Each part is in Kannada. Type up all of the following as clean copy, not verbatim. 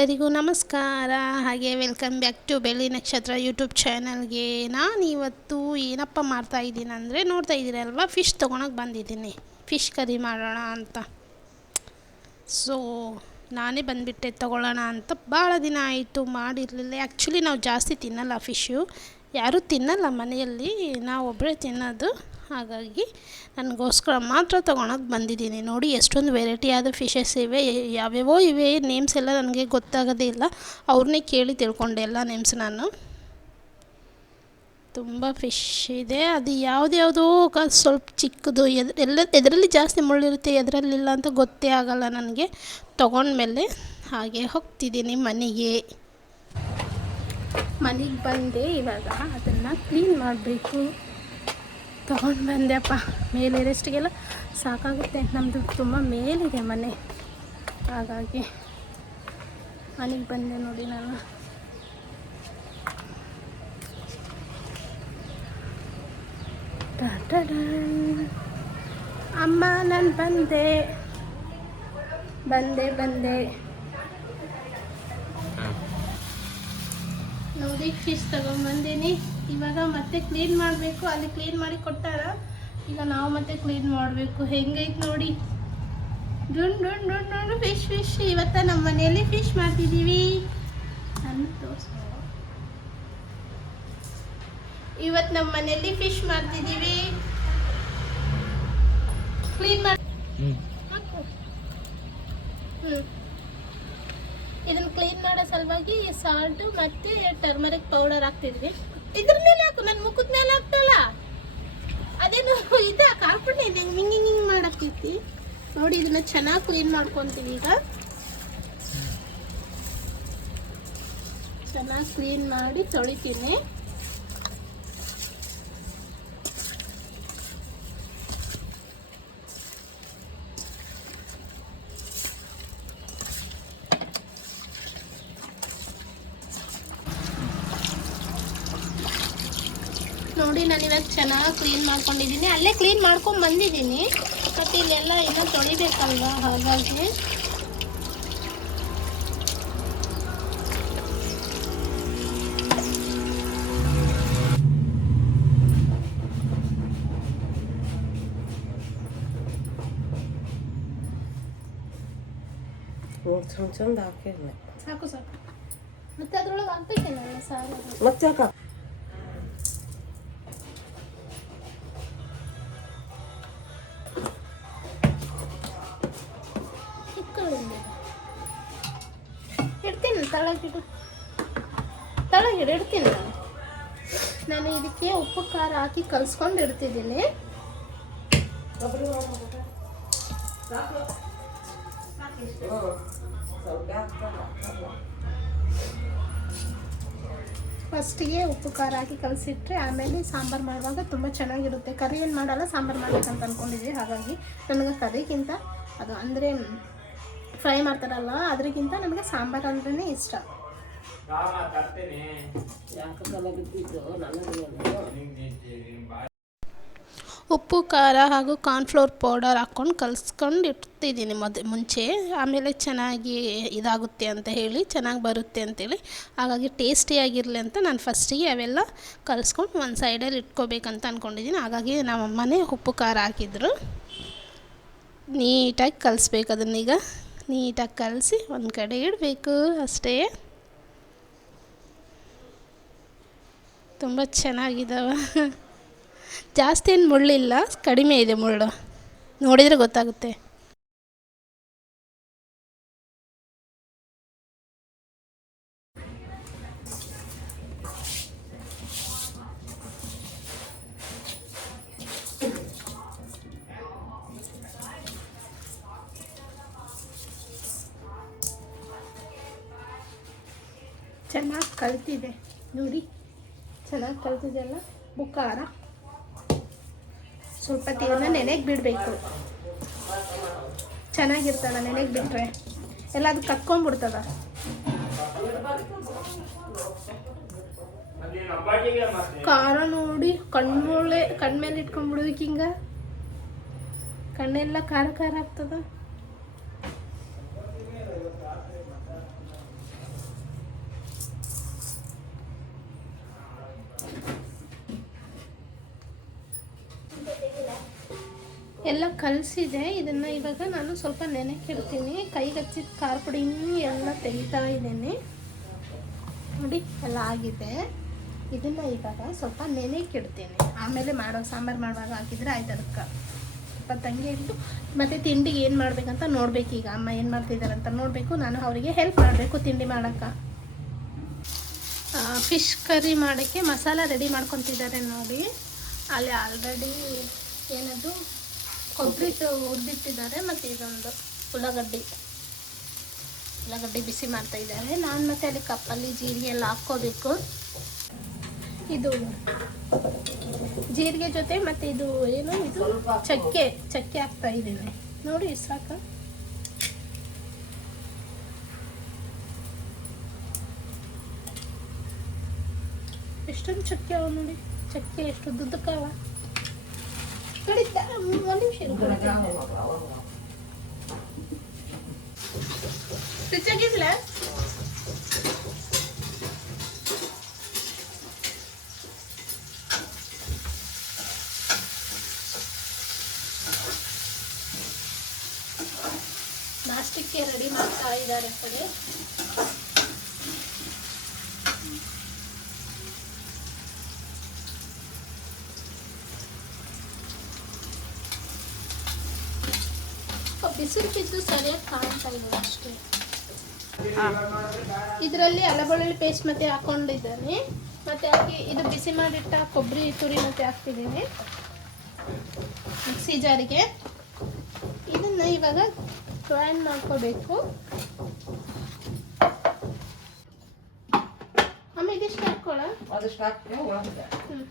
ಎಲ್ಲರಿಗೂ ನಮಸ್ಕಾರ. ಹಾಗೆ ವೆಲ್ಕಮ್ ಬ್ಯಾಕ್ ಟು ಬೆಳ್ಳಿ ನಕ್ಷತ್ರ ಯೂಟ್ಯೂಬ್ ಚಾನಲ್ಗೆ. ನಾನಿವತ್ತು ಏನಪ್ಪ ಮಾಡ್ತಾಯಿದ್ದೀನಿ ಅಂದರೆ, ನೋಡ್ತಾ ಇದ್ದೀರಲ್ವ, ಫಿಶ್ ತೊಗೊಳಕ್ಕೆ ಬಂದಿದ್ದೀನಿ. ಫಿಶ್ ಕರಿ ಮಾಡೋಣ ಅಂತ. ಸೊ ನಾನೇ ಬಂದುಬಿಟ್ಟೆ ತೊಗೊಳ್ಳೋಣ ಅಂತ. ಭಾಳ ದಿನ ಆಯಿತು ಮಾಡಿರಲಿಲ್ಲ. ಆ್ಯಕ್ಚುಲಿ ನಾವು ಜಾಸ್ತಿ ತಿನ್ನಲ್ಲ ಫಿಶ್ಶು, ಯಾರೂ ತಿನ್ನಲ್ಲ ಮನೆಯಲ್ಲಿ, ನಾವೊಬ್ಬರೇ ತಿನ್ನೋದು. ಹಾಗಾಗಿ ನನಗೋಸ್ಕರ ಮಾತ್ರ ತೊಗೊಳಕ್ಕೆ ಬಂದಿದ್ದೀನಿ. ನೋಡಿ ಎಷ್ಟೊಂದು ವೆರೈಟಿ ಆದ ಫಿಶಸ್ ಇವೆ, ಯಾವ್ಯಾವೋ ಇವೆ. ನೇಮ್ಸ್ ಎಲ್ಲ ನನಗೆ ಗೊತ್ತಾಗೋದೇ ಇಲ್ಲ, ಅವ್ರನ್ನೇ ಕೇಳಿ ತಿಳ್ಕೊಂಡೆ ಎಲ್ಲ ನೇಮ್ಸ್ ನಾನು. ತುಂಬ ಫಿಶ್ ಇದೆ, ಅದು ಯಾವುದ್ಯಾವುದೋ ಸ್ವಲ್ಪ ಚಿಕ್ಕದು, ಎದರಲ್ಲಿ ಜಾಸ್ತಿ ಮುಳ್ಳಿರುತ್ತೆ ಎದರಲ್ಲಿಲ್ಲ ಅಂತ ಗೊತ್ತೇ ಆಗಲ್ಲ ನನಗೆ. ತೊಗೊಂಡ್ಮೇಲೆ ಹಾಗೆ ಹೋಗ್ತಿದ್ದೀನಿ ಮನೆಗೆ ಬಂದೆ. ಇವಾಗ ಅದನ್ನು ಕ್ಲೀನ್ ಮಾಡಬೇಕು. ತೊಗೊಂಡು ಬಂದೆಪ್ಪ. ಮೇಲೆ ರೆಸ್ಟಿಗೆಲ್ಲ ಸಾಕಾಗುತ್ತೆ, ನಮ್ಮದು ತುಂಬ ಮೇಲಿದೆ ಮನೆ. ಹಾಗಾಗಿ ಮನೆಗೆ ಬಂದೆ ನೋಡಿ ನಾನು. ಅಮ್ಮ ನಾನು ಬಂದೆ. ನೋಡಿ ಫಿಶ್ ತಗೊಂಡ್ಬಂದೀನಿ. ಇವಾಗ ಮತ್ತೆ ಕ್ಲೀನ್ ಮಾಡಬೇಕು. ಅಲ್ಲಿ ಕ್ಲೀನ್ ಮಾಡಿ ಕೊಟ್ಟಾರ, ಈಗ ನಾವು ಮತ್ತೆ ಕ್ಲೀನ್ ಮಾಡಬೇಕು. ಹೆಂಗೈತೆ ನೋಡಿ, ಡುಂಡು ಫಿಶ್. ಇವತ್ತು ನಮ್ಮ ಮನೆಯಲ್ಲಿ ಫಿಶ್ ಮಾಡ್ತಿದ್ದೀವಿ. ಇವತ್ತು ನಮ್ಮ ಮನೆಯಲ್ಲಿ ಫಿಶ್ ಮಾಡ್ತಿದ್ದೀವಿ. ಕ್ಲೀನ್ ಮಾಡಿ ಇದನ್ನು ಕ್ಲೀನ್ ಮಾಡೋ ಸಲುವಾಗಿ ಸಾಲ್ಟು ಮತ್ತು ಟರ್ಮರಿಕ್ ಪೌಡರ್ ಹಾಕ್ತಿದ್ವಿ. ಇದ್ರ ಮೇಲೆ ಹಾಕು, ನನ್ನ ಮುಖದ ಮೇಲೆ ಹಾಕ್ತಲ್ಲ, ಅದೇನು ಇದು ಕಾರ್ಪುಣ್ಯ ಹಿಂಗೆ ಮಾಡಾಕ್ತೈತಿ ನೋಡಿ. ಇದನ್ನ ಚೆನ್ನಾಗಿ ಕ್ಲೀನ್ ಮಾಡ್ಕೊತೀವಿ. ಈಗ ಚೆನ್ನಾಗಿ ಕ್ಲೀನ್ ಮಾಡಿ ತೊಳಿತೀನಿ. ನೋಡಿ ನಾನು ಇವಾಗ ಚೆನ್ನಾಗಿ ಕ್ಲೀನ್ ಮಾಡ್ಕೊಂಡಿದ್ದೀನಿ. ಅಲ್ಲೇ ಕ್ಲೀನ್ ಮಾಡ್ಕೊಂಡು ಬಂದಿದ್ದೀನಿ, ಮತ್ತು ಇಲ್ಲೆಲ್ಲ ಇನ್ನೂ ತೊಳಿಬೇಕಲ್ವ, ಹಾಗಾಗಿ ಸಾಕು. ಮತ್ತೆ ಅದ್ರೊಳಗೆ ಹಾಕ್ಬೇಕೇನಲ್ಲ ಸಾರು, ಮತ್ತೆ ಇಡ್ತೀನಿ ತಳಗಿಡು ಇಡ್ತೀನಿ ನಾನು. ಇದಕ್ಕೆ ಉಪ್ಪು ಖಾರ ಹಾಕಿ ಕಲಿಸ್ಕೊಂಡು ಇಡ್ತಿದ್ದೀನಿ. ಫಸ್ಟಿಗೆ ಉಪ್ಪು ಖಾರ ಹಾಕಿ ಕಲಸಿಟ್ರೆ ಆಮೇಲೆ ಸಾಂಬಾರು ಮಾಡುವಾಗ ತುಂಬ ಚೆನ್ನಾಗಿರುತ್ತೆ. ಕರಿ ಏನು ಮಾಡಲ್ಲ, ಸಾಂಬಾರು ಮಾಡ್ಬೇಕಂತ ಅಂದ್ಕೊಂಡಿದ್ವಿ. ಹಾಗಾಗಿ ನನಗೆ ಕರಿಗಿಂತ ಅದು ಅಂದರೆ ಫ್ರೈ ಮಾಡ್ತಾರಲ್ಲ, ಅದಕ್ಕಿಂತ ನನಗೆ ಸಾಂಬಾರು ಅಂದ್ರೇ ಇಷ್ಟ. ಉಪ್ಪು ಖಾರ ಹಾಗೂ ಕಾರ್ನ್ಫ್ಲೋರ್ ಪೌಡರ್ ಹಾಕ್ಕೊಂಡು ಕಲಿಸ್ಕೊಂಡು ಇಡ್ತಿದ್ದೀನಿ ಮುಂಚೆ. ಆಮೇಲೆ ಚೆನ್ನಾಗಿ ಇದಾಗುತ್ತೆ ಅಂತ ಹೇಳಿ, ಚೆನ್ನಾಗಿ ಬರುತ್ತೆ ಅಂತೇಳಿ, ಹಾಗಾಗಿ ಟೇಸ್ಟಿಯಾಗಿರಲಿ ಅಂತ ನಾನು ಫಸ್ಟಿಗೆ ಅವೆಲ್ಲ ಕಲಿಸ್ಕೊಂಡು ಒಂದು ಸೈಡಲ್ಲಿ ಇಟ್ಕೋಬೇಕಂತ ಅಂದ್ಕೊಂಡಿದ್ದೀನಿ. ಹಾಗಾಗಿ ನಮ್ಮ ಅಮ್ಮನೇ ಉಪ್ಪು ಖಾರ ಹಾಕಿದ್ರು. ನೀಟಾಗಿ ಕಲಿಸ್ಬೇಕು. ಅದನ್ನೀಗ ನೀಟಾಗಿ ಕಲಸಿ ಒಂದು ಕಡೆ ಇಡಬೇಕು ಅಷ್ಟೇ. ತುಂಬ ಚೆನ್ನಾಗಿದ್ದಾವೆ. ಜಾಸ್ತಿ ಏನು ಮುಳ್ಳಿಲ್ಲ, ಕಡಿಮೆ ಇದೆ ಮುಳ್ಳು, ನೋಡಿದರೆ ಗೊತ್ತಾಗುತ್ತೆ. ಚೆನ್ನಾಗಿ ಕಲ್ತಿದೆ ನೋಡಿ, ಚೆನ್ನಾಗಿ ಕಲ್ತಿದೆಲ್ಲ. ಖಾರ ಸ್ವಲ್ಪ ಹೊತ್ತಿಗೆ ನೆನೆಗೆ ಬಿಡಬೇಕು. ಚೆನ್ನಾಗಿರ್ತದ ನೆನೆಗೆ ಬಿಟ್ಟರೆ, ಎಲ್ಲ ಅದು ಕತ್ಕೊಂಡ್ಬಿಡ್ತದ. ಖಾರ ನೋಡಿ ಕಣ್ಮೇಲೆ ಇಟ್ಕೊಂಡ್ಬಿಡೋದಕ್ಕೆ ಹಿಂಗೆ ಕಣ್ಣೆಲ್ಲ ಖಾರ ಖಾರ ಆಗ್ತದ. ಎಲ್ಲ ಕಲಸಿದೆ. ಇದನ್ನು ಇವಾಗ ನಾನು ಸ್ವಲ್ಪ ನೆನೆಕಿಡ್ತೀನಿ. ಕೈಗೆ ಹಚ್ಚಿದ ಖಾರ ಪುಡಿ ಎಲ್ಲ ತೆಗಿತಾ ಇದ್ದೀನಿ ನೋಡಿ, ಎಲ್ಲ ಆಗಿದೆ. ಇದನ್ನು ಇವಾಗ ಸ್ವಲ್ಪ ನೆನೆಕಿಡ್ತೀನಿ. ಆಮೇಲೆ ಸಾಂಬಾರು ಮಾಡುವಾಗ ಹಾಕಿದರೆ ಆಯ್ತು. ಅದಕ್ಕೆ ಸ್ವಲ್ಪ ತಂಗಿ ಇಟ್ಟು ಮತ್ತು ತಿಂಡಿಗೆ ಏನು ಮಾಡಬೇಕಂತ ನೋಡಬೇಕು. ಈಗ ಅಮ್ಮ ಏನು ಮಾಡ್ತಿದ್ದಾರೆ ಅಂತ ನೋಡಬೇಕು. ನಾನು ಅವರಿಗೆ ಹೆಲ್ಪ್ ಮಾಡಬೇಕು ತಿಂಡಿ ಮಾಡೋಕ್ಕೆ. ಫಿಶ್ ಕರಿ ಮಾಡೋಕ್ಕೆ ಮಸಾಲ ರೆಡಿ ಮಾಡ್ಕೊತಿದ್ದಾರೆ ನೋಡಿ. ಅಲ್ಲಿ ಆಲ್ರೆಡಿ ಏನದು ಕೊಬ್ಬರಿ ಹುರಿದಿಟ್ಟಿದ್ದಾರೆ. ಮತ್ತು ಇದೊಂದು ಉಳ್ಳಾಗಡ್ಡಿ ಬಿಸಿ ಮಾಡ್ತಾಯಿದ್ದಾರೆ. ನಾನು ಮತ್ತು ಅಲ್ಲಿ ಕಪ್ಪಲ್ಲಿ ಜೀರಿಗೆ ಎಲ್ಲ ಹಾಕ್ಕೋಬೇಕು. ಇದು ಜೀರಿಗೆ ಜೊತೆ ಮತ್ತು ಇದು ಏನು ಇದು ಚಕ್ಕೆ ಹಾಕ್ತಾ ಇದ್ದೀನಿ ನೋಡಿ. ಸಾಕು. ಎಷ್ಟೊಂದು ಚಕ್ಕೆ ಅವ ನೋಡಿ. ಚಕ್ಕೆ ಎಷ್ಟು ದುಡ್ಡಕ್ಕವ ನೋಡಿ. ಒಂದು ನಿಮಿಷ ಫ್ರಿಜ್ಜಾಗಿಲ್ಲ. ನಾಷ್ಟಕ್ಕೆ ರೆಡಿ ಮಾಡ್ತಾ ಇದ್ದಾರೆ ಕಡೆ. ಬಿಸಿಲು ಸರಿಯಾಗಿ ಕಾಣ್ತಾ ಇಲ್ಲ ಅಷ್ಟೇ. ಇದರಲ್ಲಿ ಅಲ್ಲ ಬೆಳ್ಳುಳ್ಳಿ ಪೇಸ್ಟ್ ಮತ್ತೆ ಹಾಕೊಂಡಿದ್ದಾನೆ. ಮತ್ತೆ ಹಾಕಿ ಇದು ಬಿಸಿ ಮಾಡಿಟ್ಟ ಕೊಬ್ಬರಿ ತುರಿ ಮತ್ತೆ ಹಾಕ್ತಿದ್ದೀನಿ ಮಿಕ್ಸಿ ಜಾರಿಗೆ. ಇದನ್ನ ಇವಾಗ ಗ್ರೈಂಡ್ ಮಾಡ್ಕೋಬೇಕು. ಆಮೇಲೆ ಇದಿಷ್ಟು ಹಾಕೊಳ್ಳ. ಉಳ್ಳಾಗಡ್ಡೆ ಹಾಕಲ್ಲ.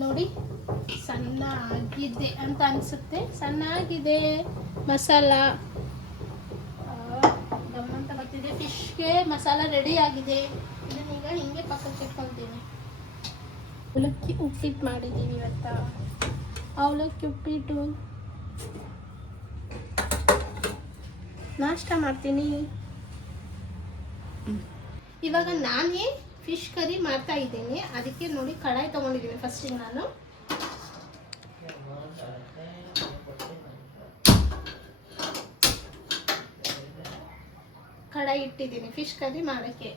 ನೋಡಿ ಸಣ್ಣ ಆಗಿದೆ ಅಂತ ಅನಿಸುತ್ತೆ. ಸಣ್ಣ ಆಗಿದೆ ಮಸಾಲ ಗಮ್ಮಂತ ಬರ್ತಿದೆ. ಫಿಶ್ಗೆ ಮಸಾಲ ರೆಡಿ ಆಗಿದೆ. ಇದನ್ನೀಗ ಹಿಂಗೆ ಪಕ್ಕಕ್ಕೆ ಇಟ್ಕೊಳ್ತೀನಿ. ಅವಲಕ್ಕಿ ಉಪ್ಪಿಟ್ಟು ಮಾಡಿದ್ದೀನಿ ಇವತ್ತು. ಅವಲಕ್ಕಿ ಉಪ್ಪಿಟ್ಟು ನಾಷ್ಟ ಮಾಡ್ತೀನಿ. ಇವಾಗ ನಾನೇ ಫಿಶ್ ಕರಿ ಮಾಡ್ತಾ ಇದ್ದೀನಿ. ಅದಕ್ಕೆ ನೋಡಿ ಕಡಾಯಿ ತೊಗೊಂಡಿದ್ದೀನಿ. ಫಸ್ಟಿಗೆ ನಾನು ಕಡಾಯಿ ಇಟ್ಟಿದ್ದೀನಿ ಫಿಶ್ ಕರಿ ಮಾಡೋಕ್ಕೆ.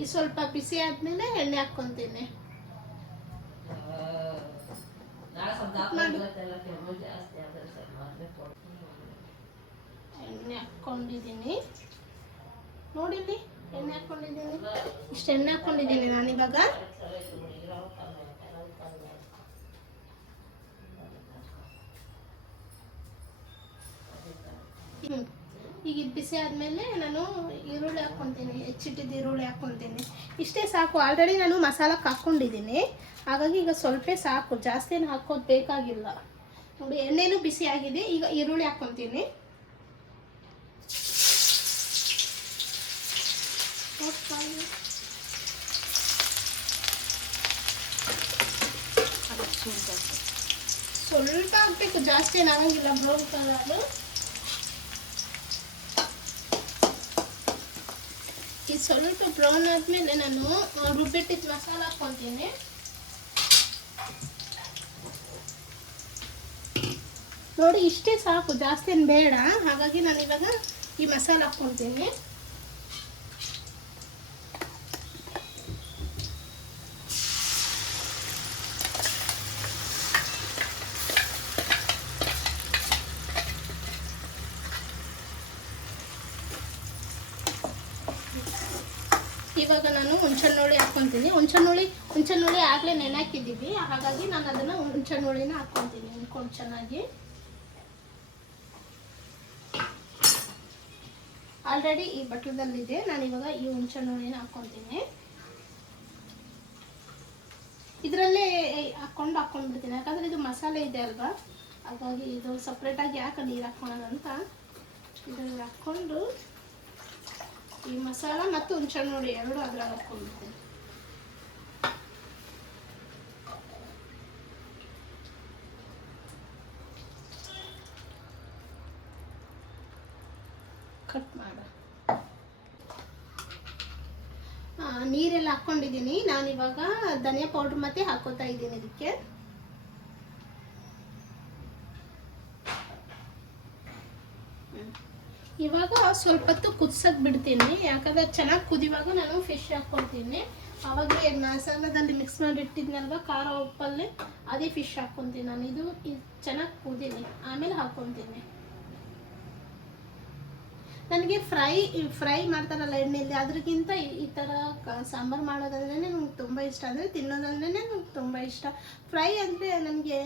ಈ ಸ್ವಲ್ಪ ಬಿಸಿ ಆದ್ಮೇಲೆ ಎಣ್ಣೆ ಹಾಕ್ಕೊಂತೀನಿ. ಎಣ್ಣೆ ಹಾಕ್ಕೊಂಡಿದ್ದೀನಿ ನೋಡಿಲ್ಲಿ. ಎಣ್ಣೆ ಹಾಕ್ಕೊಂಡಿದ್ದೀನಿ. ಇಷ್ಟು ಎಣ್ಣೆ ಹಾಕ್ಕೊಂಡಿದ್ದೀನಿ ನಾನಿವಾಗ. ಈಗ ಇದು ಬಿಸಿ ಆದಮೇಲೆ ನಾನು ಈರುಳ್ಳಿ ಹಾಕ್ಕೊತೀನಿ. ಹೆಚ್ಚಿಟ್ಟಿದ್ದು ಈರುಳ್ಳಿ ಹಾಕ್ಕೊತೀನಿ. ಇಷ್ಟೇ ಸಾಕು. ಆಲ್ರೆಡಿ ನಾನು ಮಸಾಲಕ್ಕೆ ಹಾಕ್ಕೊಂಡಿದ್ದೀನಿ. ಹಾಗಾಗಿ ಈಗ ಸ್ವಲ್ಪ ಸಾಕು, ಜಾಸ್ತಿ ಏನು ಹಾಕೋದು ಬೇಕಾಗಿಲ್ಲ. ನೋಡಿ ಎಣ್ಣೆನೂ ಬಿಸಿ ಆಗಿದೆ. ಈಗ ಈರುಳ್ಳಿ ಹಾಕ್ಕೊತೀನಿ. ಸ್ವಲ್ಪ ಹಾಕ್ಬೇಕು, ಜಾಸ್ತಿ ಏನು ಆಗಂಗಿಲ್ಲ ಬ್ರೌನ್ ಕಲರ್. ಇದು ಸ್ವಲ್ಪ ಬ್ರೌನ್ ಆದಮೇಲೆ ನಾನು ರುಬ್ಬಿಟ್ಟಿದ್ದು ಮಸಾಲ ಹಾಕ್ಕೊತೀನಿ. ನೋಡಿ ಇಷ್ಟೇ ಸಾಕು, ಜಾಸ್ತಿ ಏನು ಬೇಡ. ಹಾಗಾಗಿ ನಾನು ಇವಾಗ ಈ ಮಸಾಲ ಹಾಕ್ಕೊತೀನಿ. ಇವಾಗ ನಾನು ಹುಣಸೆಹಣ್ಣುಳಿ ಹಾಕ್ಕೊತೀನಿ. ಹುಣಸೆಹಣ್ಣುಳಿ ಆಗಲೇ ನೆನೆ ಹಾಕಿದ್ದೀವಿ, ಹಾಗಾಗಿ ನಾನು ಅದನ್ನು ಹುಣಸೆಹಣ್ಣುಳಿನ ಹಾಕ್ಕೊತೀನಿ ಅಂದ್ಕೊಂಡು ಚೆನ್ನಾಗಿ. ಆಲ್ರೆಡಿ ಈ ಬಟ್ಲದಲ್ಲಿದೆ, ನಾನು ಇವಾಗ ಈ ಹುಣಸೆಹಣ್ಣುಳಿನ ಹಾಕ್ಕೊತೀನಿ. ಇದರಲ್ಲೇ ಹಾಕ್ಕೊಂಡ್ಬಿಡ್ತೀನಿ, ಯಾಕಂದರೆ ಇದು ಮಸಾಲೆ ಇದೆ ಅಲ್ವಾ, ಹಾಗಾಗಿ ಇದು ಸಪ್ರೇಟಾಗಿ ಯಾಕೆ ನೀರು ಹಾಕ್ಕೊಳ್ಳೋದಂತ ಇದರಲ್ಲಿ ಹಾಕ್ಕೊಂಡು ಈ ಮಸಾಲ ಮತ್ತು ಹುಣಸೆಹಣ್ಣುಳಿ ಎರಡು ಅದ್ರಾಗ ಹಾಕ್ಕೊಂಡ್ಬಿಡ್ತೀನಿ. ಕಟ್ ಮಾಡ ನೀರೆಲ್ಲ ಹಾಕ್ಕೊಂಡಿದ್ದೀನಿ. ನಾನಿವಾಗ ಧನಿಯಾ ಪೌಡ್ರ್ ಮತ್ತೆ ಹಾಕೋತಾ ಇದ್ದೀನಿ ಇದಕ್ಕೆ. ಇವಾಗ ಸ್ವಲ್ಪ ಹೊತ್ತು ಕುದಿಸೋಕೆ ಬಿಡ್ತೀನಿ, ಯಾಕಂದರೆ ಚೆನ್ನಾಗಿ ಕುದಿಯುವಾಗ ನಾನು ಫಿಶ್ ಹಾಕ್ಕೊತೀನಿ. ಆವಾಗಲೇ ಮಸಾಲದಲ್ಲಿ ಮಿಕ್ಸ್ ಮಾಡಿ ಇಟ್ಟಿದ್ನಲ್ವ ಖಾರ ಉಪ್ಪಲ್ಲಿ, ಅದೇ ಫಿಶ್ ಹಾಕ್ಕೊತೀನಿ ನಾನು. ಇದು ಚೆನ್ನಾಗಿ ಕುದೀನಿ, ಆಮೇಲೆ ಹಾಕ್ಕೊತೀನಿ. ನನಗೆ ಫ್ರೈ ಮಾಡ್ತಾರಲ್ಲ ಎಣ್ಣೆಯಲ್ಲಿ, ಅದ್ರಿಗಿಂತ ಈ ಥರ ಸಾಂಬಾರು ಮಾಡೋದಂದ್ರೆ ನನಗೆ ತುಂಬ ಇಷ್ಟ. ಅಂದರೆ ತಿನ್ನೋದಂದ್ರೆ ನನಗೆ ತುಂಬ ಇಷ್ಟ. ಫ್ರೈ ಅಂದರೆ ನನಗೆ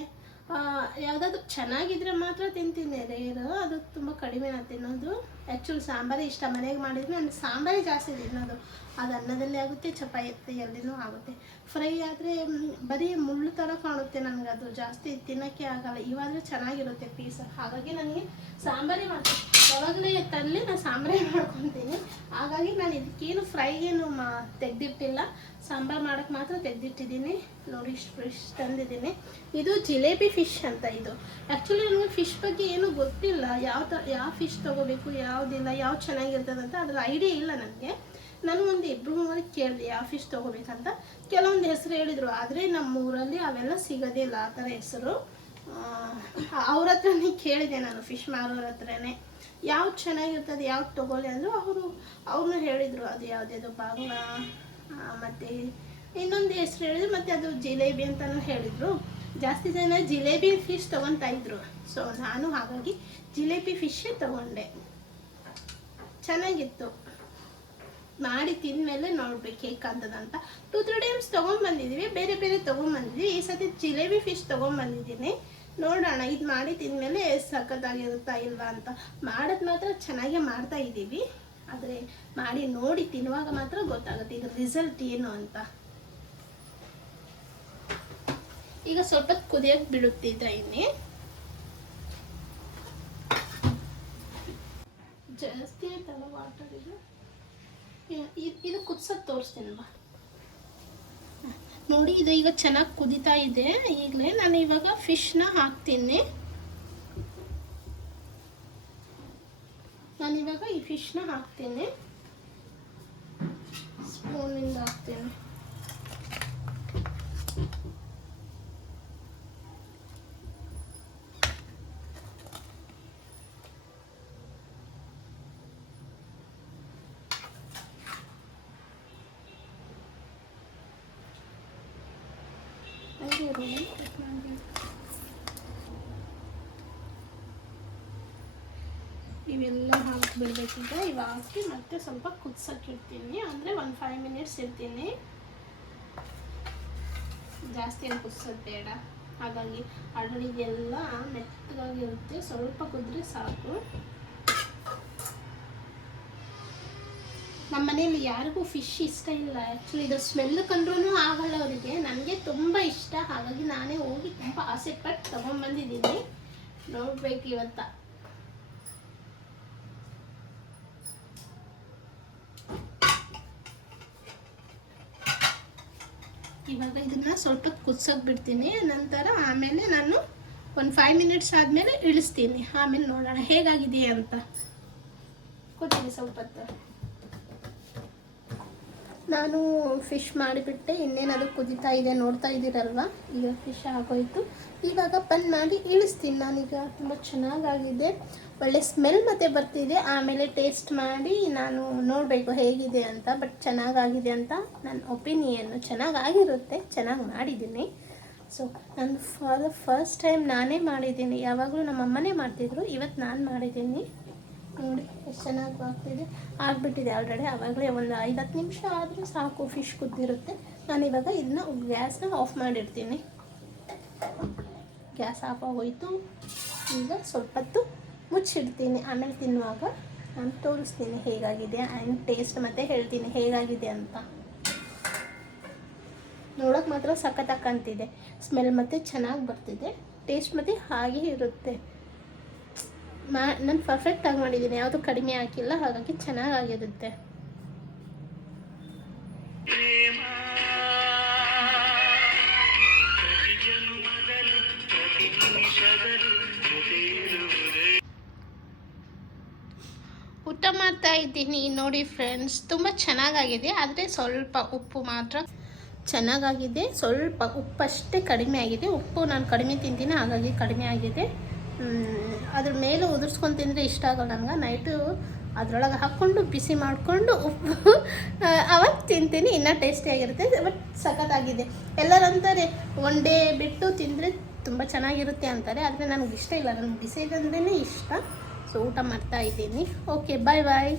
ಯಾವುದಾದ್ರು ಚೆನ್ನಾಗಿದ್ರೆ ಮಾತ್ರ ತಿಂತೀನಿ, ರೇರು. ಅದು ತುಂಬ ಕಡಿಮೆ ನಾನು ತಿನ್ನೋದು. ಆ್ಯಕ್ಚುಲಿ ಸಾಂಬಾರೇ ಇಷ್ಟ. ಮನೆಗೆ ಮಾಡಿದರೆ ನನಗೆ ಸಾಂಬಾರೇ ಜಾಸ್ತಿ ತಿನ್ನೋದು. ಅದು ಅನ್ನದಲ್ಲಿ ಆಗುತ್ತೆ, ಚಪಾತಿಯಲ್ಲಿನೂ ಆಗುತ್ತೆ. ಫ್ರೈ ಆದರೆ ಬರೀ ಮುಳ್ಳು ಥರ ಕಾಣುತ್ತೆ ನನಗೆ, ಅದು ಜಾಸ್ತಿ ತಿನ್ನೋಕ್ಕೆ ಆಗಲ್ಲ. ಇವಾದರೆ ಚೆನ್ನಾಗಿರುತ್ತೆ ಪೀಸ್, ಹಾಗಾಗಿ ನನಗೆ ಸಾಂಬಾರೇ ಮಾಡ್ತೀನಿ. ಯಾವಾಗಲೇ ತರಲಿ ನಾನು ಸಾಂಬಾರೇ ಮಾಡ್ಕೊತೀನಿ. ಹಾಗಾಗಿ ನಾನು ಇದಕ್ಕೇನು ಫ್ರೈಗೇನು ತೆಗೆದಿಟ್ಟಿಲ್ಲ, ಸಾಂಬಾರು ಮಾಡೋಕ್ಕೆ ಮಾತ್ರ ತೆಗೆದಿಟ್ಟಿದ್ದೀನಿ. ನೋಡಿ ಇಷ್ಟು ಫಿಶ್ ತಂದಿದ್ದೀನಿ. ಇದು ಜಿಲೇಬಿ ಫಿಶ್ ಅಂತ. ಇದು ಆ್ಯಕ್ಚುಲಿ ನನಗೆ ಫಿಶ್ ಬಗ್ಗೆ ಏನೂ ಗೊತ್ತಿಲ್ಲ, ಯಾವ ಫಿಶ್ ತೊಗೋಬೇಕು, ಯಾವುದಿಲ್ಲ, ಯಾವ್ದು ಚೆನ್ನಾಗಿರ್ತದೆ ಅಂತ ಅದ್ರ ಐಡಿಯಾ ಇಲ್ಲ ನನಗೆ. ನಾನು ಒಂದು ಇಬ್ಬರು ಮೂವರಿಗೆ ಕೇಳಿದೆ ಯಾವ ಫಿಶ್ ತೊಗೋಬೇಕಂತ. ಕೆಲವೊಂದು ಹೆಸರು ಹೇಳಿದರು, ಆದರೆ ನಮ್ಮೂರಲ್ಲಿ ಅವೆಲ್ಲ ಸಿಗೋದಿಲ್ಲ ಆ ಥರ ಹೆಸರು. ಅವ್ರ ಹತ್ರನೇ ಕೇಳಿದೆ ನಾನು, ಫಿಶ್ ಮಾರೋರ ಹತ್ರನೇ ಯಾವ್ದು ಚೆನ್ನಾಗಿರ್ತದೆ, ಯಾವ್ದು ತೊಗೊಳ್ಳಿ ಅಂದರು. ಅವ್ರನ್ನೂ ಹೇಳಿದರು, ಅದು ಯಾವುದ್ಯಾವುದು ಬಾಗ್ಲ ಮತ್ತು ಇನ್ನೊಂದು ಹೆಸರು ಹೇಳಿದ್ರು, ಮತ್ತು ಅದು ಜಿಲೇಬಿ ಅಂತಲೂ ಹೇಳಿದರು. ಜಾಸ್ತಿ ಜನ ಜಿಲೇಬಿ ಫಿಶ್ ತೊಗೊತಾ ಇದ್ರು. ಸೊ ನಾನು ಹಾಗಾಗಿ ಜಿಲೇಬಿ ಫಿಶ್ಶೇ ತೊಗೊಂಡೆ. ಚೆನ್ನಾಗಿತ್ತು, ಮಾಡಿ ತಿಂದಮೇಲೆ ನೋಡ್ಬೇಕು ಹೇಗಂತದಂತ. 2-3 ಟೈಮ್ಸ್ ತೊಗೊಂಬಂದಿದ್ದೀವಿ, ಬೇರೆ ಬೇರೆ ತೊಗೊಂಬಂದಿದ್ವಿ. ಈ ಸತಿ ಜಿಲೇಬಿ ಫಿಶ್ ತೊಗೊಂಬಂದಿದ್ದೀನಿ. ನೋಡೋಣ ಇದು ಮಾಡಿ ತಿಂದಮೇಲೆ ಸಖತ್ತಾಗಿರುತ್ತಾ ಇಲ್ವಾ ಅಂತ. ಮಾಡೋದು ಮಾತ್ರ ಚೆನ್ನಾಗೇ ಮಾಡ್ತಾ ಇದ್ದೀವಿ, ಆದರೆ ಮಾಡಿ ನೋಡಿ ತಿನ್ನುವಾಗ ಮಾತ್ರ ಗೊತ್ತಾಗುತ್ತೆ ಇದ್ರ ರಿಸಲ್ಟ್ ಏನು ಅಂತ. ಈಗ ಸ್ವಲ್ಪ ಕುದಿಯೋಕೆ ಬಿಡುತ್ತಿದ್ದ ಇನ್ನೇ ಜಾಸ್ತಿ ಆಯ್ತಲ್ಲ ವಾಟರ್. ಇದು ಕುದಿಸೋದು ತೋರಿಸ್ತೀನಿ ಬಾ. ನೋಡಿ ಇದು ಈಗ ಚೆನ್ನಾಗಿ ಕುದೀತಾ ಇದೆ. ಈಗಲೇ ನಾನು ಇವಾಗ ಫಿಶ್ನ ಹಾಕ್ತೀನಿ. ನಾನಿವಾಗ ಈ ಫಿಶ್ನ ಹಾಕ್ತೀನಿ, ಸ್ಪೂನಿಂದ ಹಾಕ್ತೀನಿ. ಇವೆಲ್ಲ ಹಾಕಿಬಿಡ್ಬೇಕೀಗ. ಇವು ಹಾಕಿ ಮತ್ತೆ ಸ್ವಲ್ಪ ಕುದಿಸೋಕೆ ಇಡ್ತೀನಿ, ಅಂದರೆ ಒಂದು 5 ಮಿನಿಟ್ಸ್ ಇರ್ತೀನಿ. ಜಾಸ್ತಿ ಏನು ಕುದಿಸೋದು ಬೇಡ, ಹಾಗಾಗಿ ಆಲ್ರೆಡಿ ಇದೆಲ್ಲ ಮೆತ್ತಗಾಗಿರುತ್ತೆ. ಸ್ವಲ್ಪ ಕುದ್ರೆ ಸಾಕು. ನಮ್ಮ ಮನೇಲಿ ಯಾರಿಗೂ ಫಿಶ್ ಇಷ್ಟ ಇಲ್ಲ. ಆ್ಯಕ್ಚುಲಿ ಇದು ಸ್ಮೆಲ್ ಕಂಡ್ರೂ ಆಗಲ್ಲ ಅವರಿಗೆ. ನನಗೆ ತುಂಬ ಇಷ್ಟ, ಹಾಗಾಗಿ ನಾನೇ ಹೋಗಿ ತುಂಬ ಆಸೆ ಪಟ್ಟು ತೊಗೊಂಬಂದಿದ್ದೀನಿ. ನೋಡ್ಬೇಕು ಇವತ್ತ. ಇವಾಗ ಇದನ್ನು ಸ್ವಲ್ಪ ಕುದಿಸೋಕೆ ಬಿಡ್ತೀನಿ. ನಂತರ ಆಮೇಲೆ ನಾನು ಒಂದು 5 ಮಿನಿಟ್ಸ್ ಆದಮೇಲೆ ಇಳಿಸ್ತೀನಿ. ಆಮೇಲೆ ನೋಡೋಣ ಹೇಗಾಗಿದೆ ಅಂತ. ಕೂತೀನಿ ಸ್ವಲ್ಪ ಹೊತ್ತು. ನಾನು ಫಿಶ್ ಮಾಡಿಬಿಟ್ಟೆ, ಇನ್ನೇನದು ಕುದೀತಾ ಇದೆ, ನೋಡ್ತಾ ಇದ್ದೀರಲ್ವ. ಈಗ ಫಿಶ್ ಆಗೋಯ್ತು. ಇವಾಗ ಬಂದ್ ಮಾಡಿ ಇಳಿಸ್ತೀನಿ ನಾನೀಗ. ತುಂಬ ಚೆನ್ನಾಗಾಗಿದೆ, ಒಳ್ಳೆ ಸ್ಮೆಲ್ ಮತ್ತೆ ಬರ್ತಿದೆ. ಆಮೇಲೆ ಟೇಸ್ಟ್ ಮಾಡಿ ನಾನು ನೋಡಬೇಕು ಹೇಗಿದೆ ಅಂತ. ಬಟ್ ಚೆನ್ನಾಗಾಗಿದೆ ಅಂತ ನನ್ನ ಒಪಿನಿಯನ್ನು. ಚೆನ್ನಾಗಾಗಿರುತ್ತೆ, ಚೆನ್ನಾಗಿ ಮಾಡಿದ್ದೀನಿ. ಸೊ ನಾನು ಫಾರ್ ದ ಫಸ್ಟ್ ಟೈಮ್ ನಾನೇ ಮಾಡಿದ್ದೀನಿ. ಯಾವಾಗಲೂ ನಮ್ಮ ಅಮ್ಮನೇ ಮಾಡ್ತಿದ್ರು, ಇವತ್ತು ನಾನು ಮಾಡಿದ್ದೀನಿ. ನೋಡಿ ಎಷ್ಟು ಚೆನ್ನಾಗಿ ಆಗ್ತಿದೆ, ಆಗಿಬಿಟ್ಟಿದೆ ಆಲ್ರೆಡಿ. ಆವಾಗಲೇ ಒಂದು 5-10 ನಿಮಿಷ ಆದರೆ ಸಾಕು, ಫಿಶ್ ಕುದ್ದಿರುತ್ತೆ. ನಾನಿವಾಗ ಇದನ್ನ ಗ್ಯಾಸ್ನ ಆಫ್ ಮಾಡಿರ್ತೀನಿ. ಗ್ಯಾಸ್ ಆಫ್ ಆಗೋಯ್ತು. ಈಗ ಸ್ವಲ್ಪ ಹೊತ್ತು ಮುಚ್ಚಿಡ್ತೀನಿ. ಆಮೇಲೆ ತಿನ್ನುವಾಗ ನಾನು ತೋರಿಸ್ತೀನಿ ಹೇಗಾಗಿದೆ ಆ್ಯಂಡ್ ಟೇಸ್ಟ್ ಮತ್ತು ಹೇಳ್ತೀನಿ ಹೇಗಾಗಿದೆ ಅಂತ. ನೋಡೋಕೆ ಮಾತ್ರ ಸಖತ್ತಾಗಂತಿದೆ, ಸ್ಮೆಲ್ ಮತ್ತು ಚೆನ್ನಾಗಿ ಬರ್ತಿದೆ, ಟೇಸ್ಟ್ ಮತ್ತು ಹಾಗೆ ಇರುತ್ತೆ. ನಾನು ಪರ್ಫೆಕ್ಟಾಗಿ ಮಾಡಿದ್ದೀನಿ, ಯಾವುದು ಕಡಿಮೆ ಹಾಕಿಲ್ಲ, ಹಾಗಾಗಿ ಚೆನ್ನಾಗಿರುತ್ತೆ. ಊಟ ಮಾಡ್ತಾ ಇದ್ದೀನಿ ನೋಡಿ ಫ್ರೆಂಡ್ಸ್. ತುಂಬ ಚೆನ್ನಾಗಾಗಿದೆ, ಆದರೆ ಸ್ವಲ್ಪ ಉಪ್ಪು ಮಾತ್ರ ಚೆನ್ನಾಗಾಗಿದೆ. ಸ್ವಲ್ಪ ಉಪ್ಪಷ್ಟೇ ಕಡಿಮೆ ಆಗಿದೆ. ಉಪ್ಪು ನಾನು ಕಡಿಮೆ ತಿಂತೀನಿ, ಹಾಗಾಗಿ ಕಡಿಮೆ ಆಗಿದೆ. ಅದ್ರ ಮೇಲೆ ಉದುರ್ಸ್ಕೊಂಡು ತಿಂದರೆ ಇಷ್ಟ ಆಗಲ್ಲ ನನಗೆ. ನೈಟು ಅದರೊಳಗೆ ಹಾಕ್ಕೊಂಡು ಬಿಸಿ ಮಾಡಿಕೊಂಡು ಉಪ್ಪು ಅವಾಗ ತಿಂತೀನಿ, ಇನ್ನೂ ಟೇಸ್ಟಿಯಾಗಿರುತ್ತೆ. ಬಟ್ ಸಖತ್ತಾಗಿದೆ. ಎಲ್ಲರೂ ಅಂತಾರೆ ಒನ್ ಡೇ ಬಿಟ್ಟು ತಿಂದರೆ ತುಂಬ ಚೆನ್ನಾಗಿರುತ್ತೆ ಅಂತಾರೆ, ಆದರೆ ನನಗೆ ಇಷ್ಟ ಇಲ್ಲ. ನನಗೆ ಬಿಸಿದಂದ್ರೇ ಇಷ್ಟ. ಸೊ ಊಟ ಮಾಡ್ತಾ ಇದ್ದೀನಿ. ಓಕೆ, ಬಾಯ್ ಬಾಯ್.